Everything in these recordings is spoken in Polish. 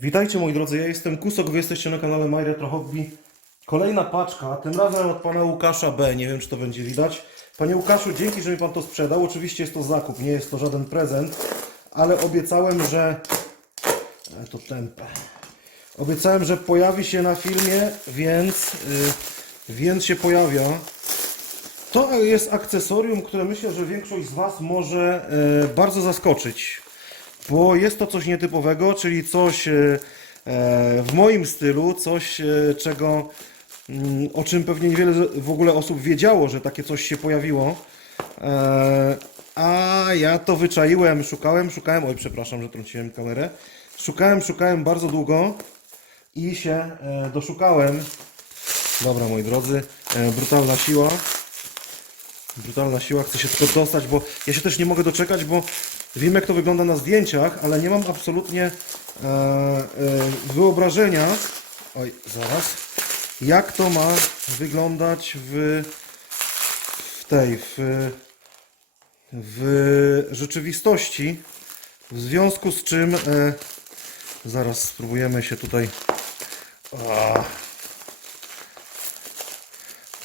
Witajcie moi drodzy, ja jestem Kusok, wy jesteście na kanale My Retro Hobby. Kolejna paczka, tym razem od pana Łukasza B, nie wiem czy to będzie widać. Panie Łukaszu, dzięki, że mi pan to sprzedał. Oczywiście jest to zakup, nie jest to żaden prezent, ale obiecałem, że... E, to tempę. Obiecałem, że pojawi się na filmie, więc... y, więc się pojawia. To jest akcesorium, które myślę, że większość z Was może e, bardzo zaskoczyć, bo jest to coś nietypowego, czyli coś e, e, w moim stylu, coś, e, czego, mm, o czym pewnie niewiele w ogóle osób wiedziało, że takie coś się pojawiło. A ja to wyczaiłem, szukałem, szukałem, oj przepraszam, że trąciłem kamerę, szukałem, szukałem bardzo długo i się doszukałem. Dobra, moi drodzy, brutalna siła. Brutalna siła, chcę się tylko dostać, bo ja się też nie mogę doczekać, bo wiem jak to wygląda na zdjęciach, ale nie mam absolutnie e, e, wyobrażenia, oj, zaraz, jak to ma wyglądać w, w tej, w, w rzeczywistości, w związku z czym, e, zaraz spróbujemy się tutaj, a,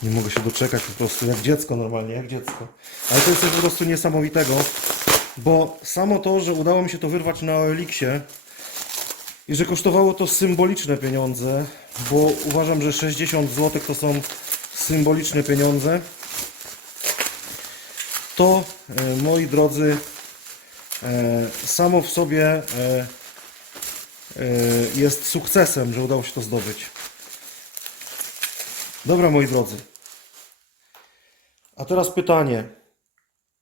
nie mogę się doczekać po prostu, jak dziecko normalnie, jak dziecko. Ale to jest coś po prostu niesamowitego, bo samo to, że udało mi się to wyrwać na OLX-ie i że kosztowało to symboliczne pieniądze, bo uważam, że 60 zł to są symboliczne pieniądze, to e, moi drodzy, e, samo w sobie e, jest sukcesem, że udało się to zdobyć. Dobra, moi drodzy. A teraz pytanie.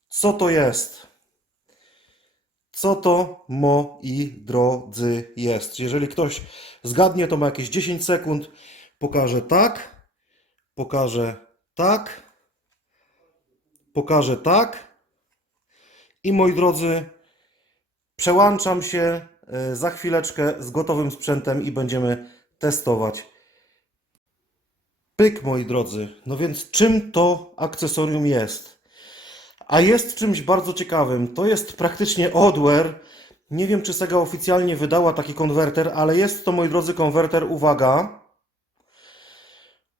Co to jest? Co to, moi drodzy, jest? Jeżeli ktoś zgadnie, to ma jakieś 10 sekund. Pokażę tak. Pokażę tak. Pokażę tak. I moi drodzy, przełączam się e, za chwileczkę z gotowym sprzętem i będziemy testować Pyk, moi drodzy. No więc czym to akcesorium jest? A jest czymś bardzo ciekawym. To jest praktycznie odware. Nie wiem, czy Sega oficjalnie wydała taki konwerter, ale jest to, moi drodzy, konwerter, uwaga,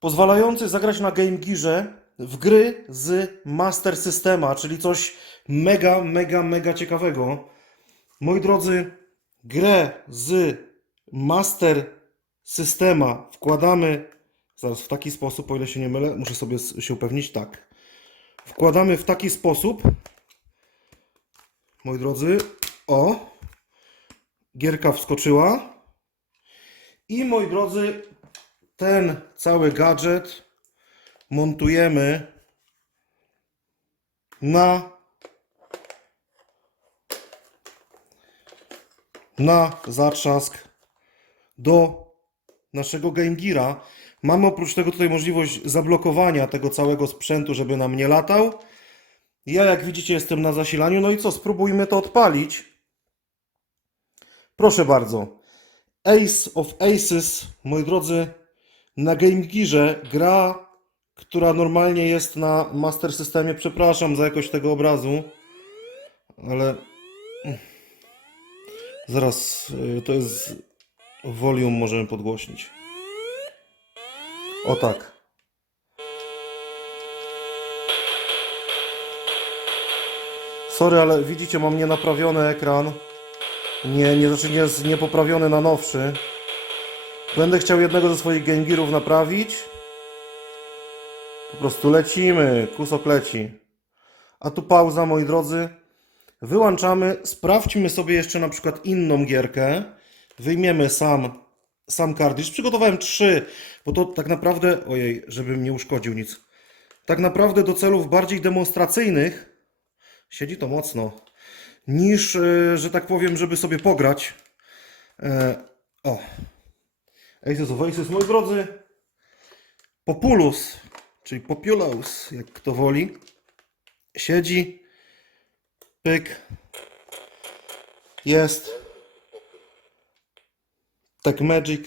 pozwalający zagrać na Game Gearze w gry z Master Systema, czyli coś mega, mega, mega ciekawego. Moi drodzy, grę z Master Systema wkładamy Zaraz w taki sposób, o ile się nie mylę, muszę sobie się upewnić, tak. Wkładamy w taki sposób, moi drodzy, o, gierka wskoczyła i moi drodzy, ten cały gadżet montujemy na na zatrzask do naszego Game Geara. Mamy oprócz tego tutaj możliwość zablokowania tego całego sprzętu, żeby nam nie latał. Ja, jak widzicie, jestem na zasilaniu. No i co, spróbujmy to odpalić. Proszę bardzo. Ace of Aces, moi drodzy, na Game Gearze gra, która normalnie jest na Master Systemie. Przepraszam za jakość tego obrazu, ale zaraz y, to jest volume możemy podgłośnić. O tak. Sorry, ale widzicie, mam nienaprawiony ekran. Nie, nie, znaczy nie jest niepoprawiony na nowszy. Będę chciał jednego ze swoich Game Gearów naprawić. Po prostu lecimy, kusok leci. A tu pauza, moi drodzy. Wyłączamy, sprawdźmy sobie jeszcze na przykład inną gierkę. Wyjmiemy sam, sam kartridż. Przygotowałem trzy, bo to tak naprawdę, ojej, żebym nie uszkodził nic. Tak naprawdę do celów bardziej demonstracyjnych siedzi to mocno, niż, e, że tak powiem, żeby sobie pograć. E, o. Aces of Aces, moi drodzy. Populus, czyli Populous, jak kto woli. Siedzi. Pyk. Jest. Tak Magic.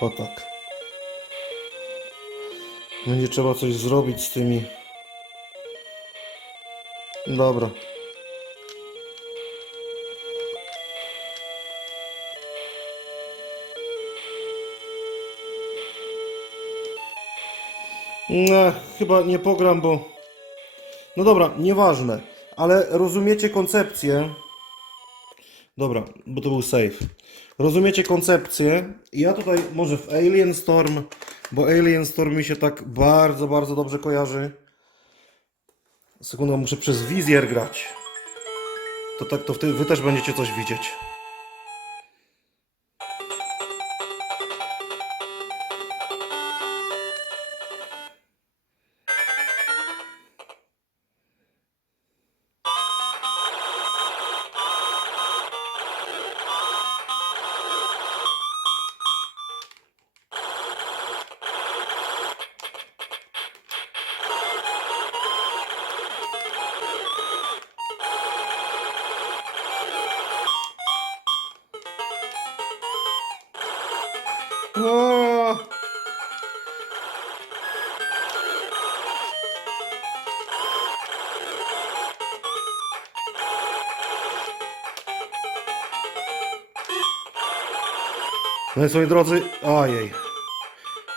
O tak. Będzie trzeba coś zrobić z tymi. Dobra. No, chyba nie pogram, bo... No dobra, nieważne. Ale rozumiecie koncepcję, Dobra, bo to był save. Rozumiecie koncepcję. Ja tutaj może w Alien Storm, bo Alien Storm mi się tak bardzo, bardzo dobrze kojarzy. Sekundę, muszę przez wizjer grać. To tak, to wtedy wy też będziecie coś widzieć. O! No i moi drodzy, ojej.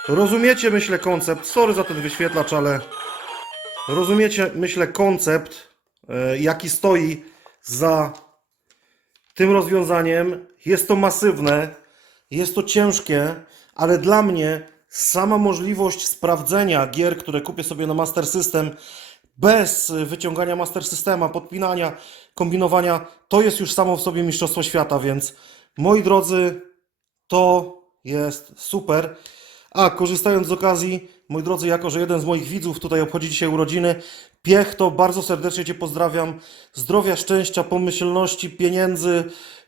Rozumiecie, myślę, koncept. Sorry za ten wyświetlacz, ale rozumiecie, myślę, koncept, e, jaki stoi za tym rozwiązaniem. Jest to masywne, jest to ciężkie, ale dla mnie sama możliwość sprawdzenia gier, które kupię sobie na Master System bez wyciągania Master Systema, podpinania, kombinowania, to jest już samo w sobie Mistrzostwo Świata, więc moi drodzy, to jest super. A korzystając z okazji, moi drodzy, jako że jeden z moich widzów tutaj obchodzi dzisiaj urodziny, Piech, to bardzo serdecznie Cię pozdrawiam. Zdrowia, szczęścia, pomyślności, pieniędzy,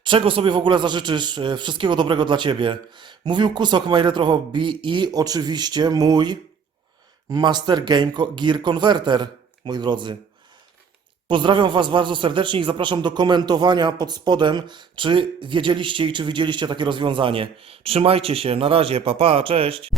czego sobie w ogóle zażyczysz. E, Wszystkiego dobrego dla Ciebie. Mówił Kusok My Retro Hobby i oczywiście mój Master Game Gear Converter, moi drodzy. Pozdrawiam Was bardzo serdecznie i zapraszam do komentowania pod spodem, czy wiedzieliście i czy widzieliście takie rozwiązanie. Trzymajcie się, na razie, pa pa, cześć!